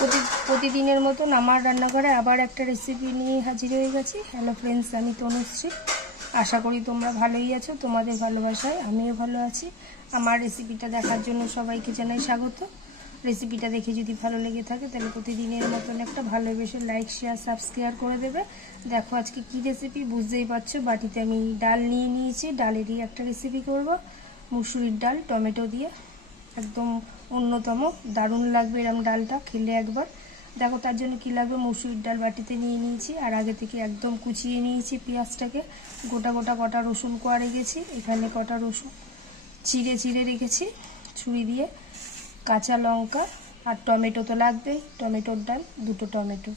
প্রতিদিনের মতন আমার রান্নাঘরে আবার একটা রেসিপি নিয়ে হাজির হয়ে গেছি। হ্যালো ফ্রেন্ডস, আমি তনুশ্রী। আশা করি তোমরা ভালোই আছো। তোমাদের ভালোবাসায় আমিও ভালো আছি। আমার রেসিপিটা দেখার জন্য সবাইকে জানাই স্বাগত। রেসিপিটা দেখে যদি ভালো লেগে থাকে তাহলে প্রতিদিনের মতন একটা ভালোবেসে লাইক, শেয়ার, সাবস্ক্রাইব করে দেবে। দেখো আজকে কি রেসিপি বুঝতেই পারছো। বাটিতে আমি ডাল নিয়ে নিয়েছি, ডালেরই একটা রেসিপি করব। মুসুরির ডাল টমেটো দিয়ে, একদম অন্যতম, দারুণ লাগবে এরকম ডালটা খেলে একবার। দেখো তার জন্য কী লাগবে, মুসুরির ডাল বাটিতে নিয়ে নিয়েছি, আর আগে থেকে একদম কুচিয়ে নিয়েছি পেঁয়াজটাকে। গোটা গোটা কটা রসুন কোয়া রেখেছি, এখানে কটা রসুন চিড়ে রেখেছি ছুরি দিয়ে, কাঁচা লঙ্কা, আর টমেটো তো লাগবেই, টমেটোর ডাল, দুটো টমেটো।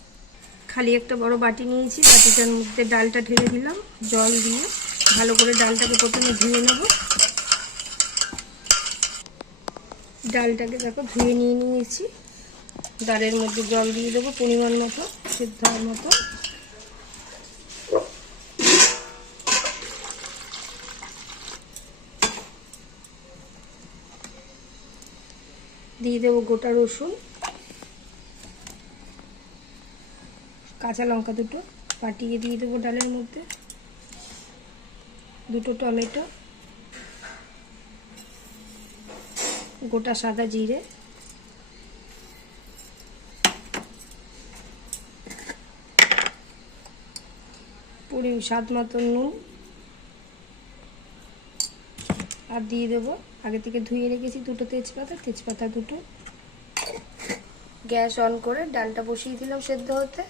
খালি একটা বড় বাটি নিয়েছি, বাটিটার মধ্যে ডালটা ঢেলে দিলাম জল দিয়ে। ভালো করে ডালটাকে প্রথমে ধুয়ে নেব। ডালটাকে দেখো ধুয়ে নিয়ে নিয়েছি, ডালের মধ্যে জল দিয়ে দেবো পরিমাণ মতো, সেদ্ধ হওয়ার মতো। দিয়ে দেবো গোটা রসুন, কাঁচা লঙ্কা দুটো ফাটিয়ে দিয়ে দেবো ডালের মধ্যে, দুটো টমেটো, গোটা সাদা জিরে, স্বাদ মতন নুন, আর দিয়ে দেবো আগে থেকে ধুয়ে রেখেছি দুটো তেজপাতা দুটো। গ্যাস অন করে ডালটা বসিয়ে দিলাম সেদ্ধ হতে।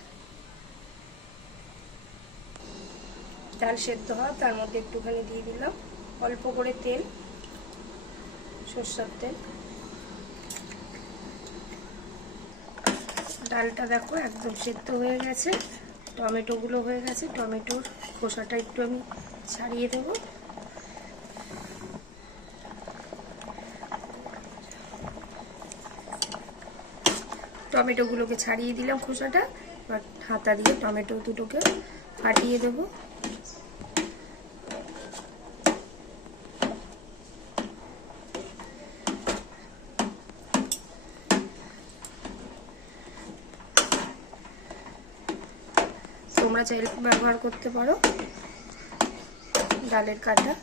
ডাল সেদ্ধ হয়, তার মধ্যে একটুখানি দিয়ে দিলাম অল্প করে তেল, সরষের তেল। ডালটা দেখো একদম সেদ্ধ হয়ে গেছে, টমেটোগুলো হয়ে গেছে। টমেটোর খোসাটা একটু আমি ছাড়িয়ে দেব। টমেটোগুলোকে ছাড়িয়ে দিলাম খোসাটা, আর হাতা দিয়ে টমেটো দুটোকে ফাটিয়ে দেব। তোমরা চাইলে ব্যবহার করতে পারো ডালের কাঁটা।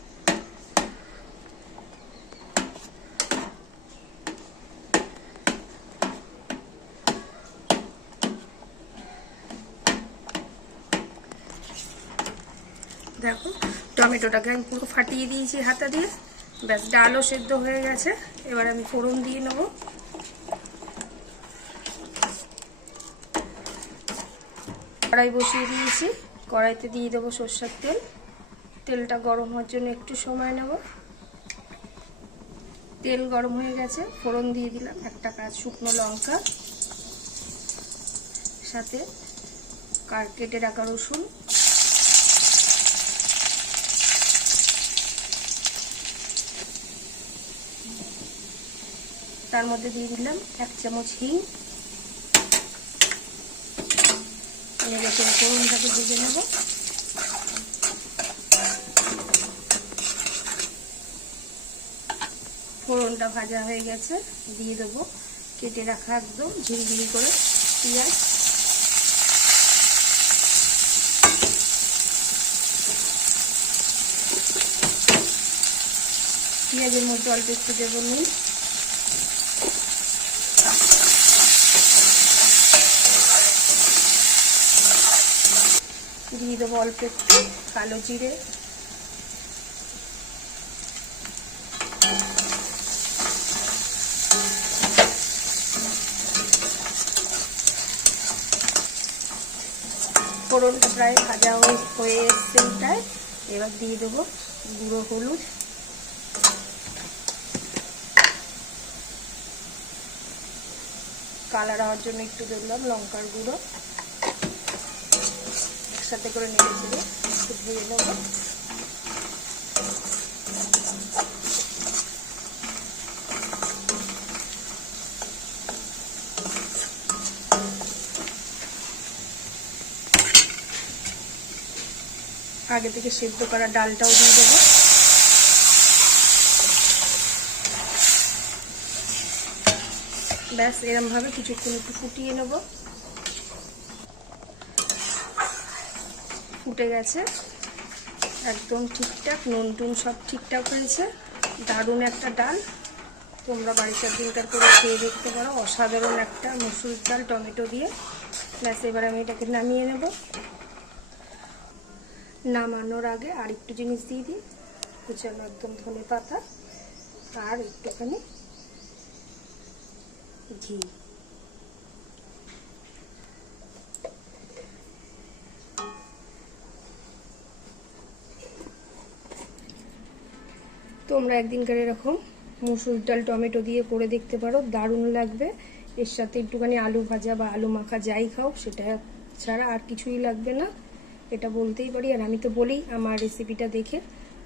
দেখো টমেটোটাকে আমি পুরো ফাটিয়ে দিয়েছি হাতা দিয়ে। ব্যাস, ডালও সেদ্ধ হয়ে গেছে। এবার আমি ফোড়ন দিয়ে নেব। কড়াই বসিয়ে দিয়েছি, কড়াইতে দিয়ে দেবো সরষের তেল। তেলটা গরম হওয়ার জন্য একটু সময় নেব। তেল গরম হয়ে গেছে, ফোড়ন দিয়ে দিলাম একটা শুকনো লঙ্কা, সাথে কেটে রাখা রসুন, তার মধ্যে দিয়ে দিলাম 1 চামচ হিং। ফোড়নটাকে ভেজে নেব। ফোড়নটা ভাজা হয়ে গেছে, দিয়ে দেবো কেটে রাখা একদম ঝিরিঝিরি করে পেঁয়াজ। পেঁয়াজের মধ্যে অল্প একটু দেবো নুন, দিয়ে দেবো অল্প একটু কালো জিরে, ফোড়নটা প্রায় ভাজা হয়ে এসছে এটায়। এবার দিয়ে দেবো গুঁড়ো হলুদ, কালার হওয়ার জন্য একটু দিলাম লঙ্কার গুঁড়ো। একসাথে করে নেড়ে চেড়ে একটু ভেজে নেব। आगे থেকে সেদ্ধ করা ডালটাও দিয়ে দেব। ব্যাস এরমভাবে কিছুক্ষণ একটু ফুটিয়ে নেব। ফুটে গেছে, একদম ঠিকঠাক, নুন টুন সব ঠিকঠাক হয়েছে। দারুণ একটা ডাল, তোমরা বাড়িতে একদিনকার করে খেয়ে দেখতে পারো। অসাধারণ একটা মসুর ডাল টমেটো দিয়ে। ব্যাস এবার আমি এটাকে নামিয়ে নেব। নামানোর আগে আর একটু জিনিস দিয়ে দিই, কুচানো একদম ধনে পাতা আর একটুখানি ঘি। তোমরা একদিনকার এরকম মুসুর ডাল টমেটো দিয়ে করে দেখতে পারো, দারুণ লাগবে। এর সাথে একটুখানি আলু ভাজা বা আলু মাখা যাই খাও সেটা ছাড়া আর কিছুই লাগবে না, এটা বলতেই পারি। আর আমি তো বলি আমার রেসিপিটা দেখে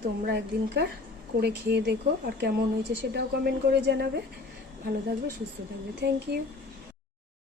তোমরা একদিনকার করে খেয়ে দেখো, আর কেমন হয়েছে সেটাও কমেন্ট করে জানাবে। ভালো থাকবে, সুস্থ থাকবে। Thank you.